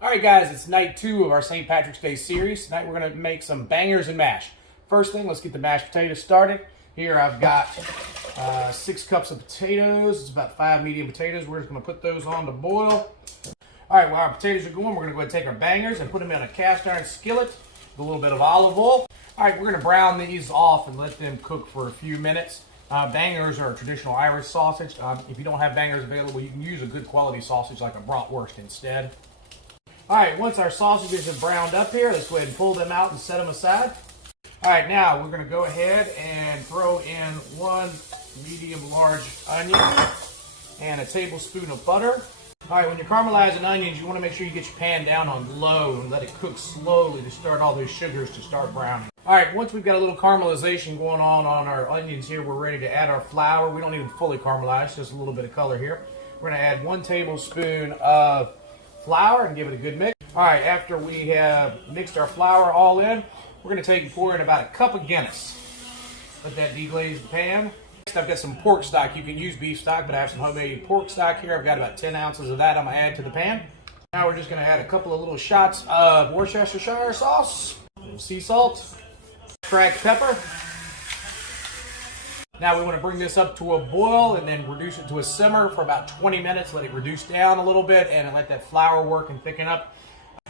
All right, guys, it's night 2 of our St. Patrick's Day series. Tonight we're going to make some bangers and mash. First thing, let's get the mashed potatoes started. Here I've got 6 cups of potatoes. It's about 5 medium potatoes. We're just going to put those on to boil. All right, while our potatoes are going, we're going to go ahead and take our bangers and put them in a cast iron skillet with a little bit of olive oil. All right, we're going to brown these off and let them cook for a few minutes. Bangers are a traditional Irish sausage. If you don't have bangers available, you can use a good quality sausage like a bratwurst instead. All right, once our sausages have browned up here, let's go ahead and pull them out and set them aside. All right, now we're going to go ahead and throw in 1 medium large onion and a tablespoon of butter. All right, when you're caramelizing onions, you want to make sure you get your pan down on low and let it cook slowly to start all those sugars to start browning. All right, once we've got a little caramelization going on our onions here, we're ready to add our flour. We don't need them fully caramelized, just a little bit of color here. We're going to add 1 tablespoon of flour and give it a good mix. All right, after we have mixed our flour all in, we're going to take and pour in about a cup of Guinness. Let that deglaze the pan. Next, I've got some pork stock. You can use beef stock, but I have some homemade pork stock here. I've got about 10 ounces of that I'm going to add to the pan. Now we're just going to add a couple of little shots of Worcestershire sauce, sea salt, cracked pepper. Now we want to bring this up to a boil and then reduce it to a simmer for about 20 minutes. Let it reduce down a little bit and let that flour work and thicken up.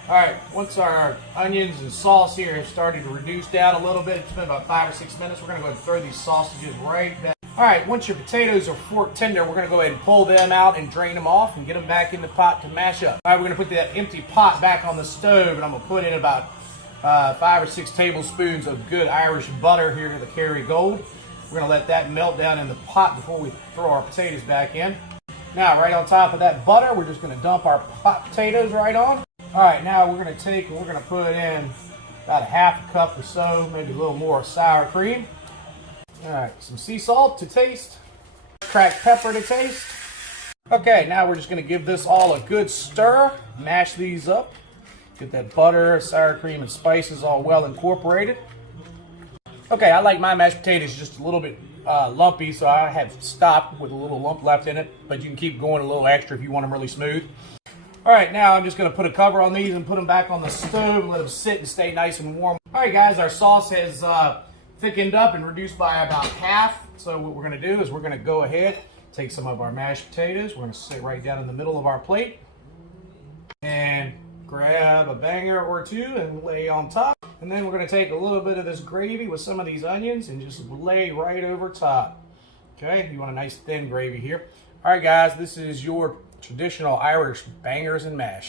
All right, once our onions and sauce here have started to reduce down a little bit, it's been about 5 or 6 minutes, we're going to go ahead and throw these sausages right back. All right, once your potatoes are fork tender, we're going to go ahead and pull them out and drain them off and get them back in the pot to mash up. All right, we're going to put that empty pot back on the stove, and I'm going to put in about 5 or 6 tablespoons of good Irish butter here to the Kerrygold. We're going to let that melt down in the pot before we throw our potatoes back in. Now, right on top of that butter, we're just going to dump our pot potatoes right on. All right, now we're going to take and we're going to put in about a half a cup or so, maybe a little more sour cream. All right, some sea salt to taste, cracked pepper to taste. Okay, now we're just going to give this all a good stir, mash these up, get that butter, sour cream, and spices all well incorporated. Okay, I like my mashed potatoes just a little bit lumpy, so I have stopped with a little lump left in it, but you can keep going a little extra if you want them really smooth. All right, now I'm just going to put a cover on these and put them back on the stove and let them sit and stay nice and warm. All right, guys, our sauce has thickened up and reduced by about half. So what we're going to do is we're going to go ahead, take some of our mashed potatoes. We're going to sit right down in the middle of our plate and grab a banger or two and lay on top. And then we're going to take a little bit of this gravy with some of these onions and just lay right over top. Okay, you want a nice thin gravy here. All right, guys, this is your traditional Irish bangers and mash.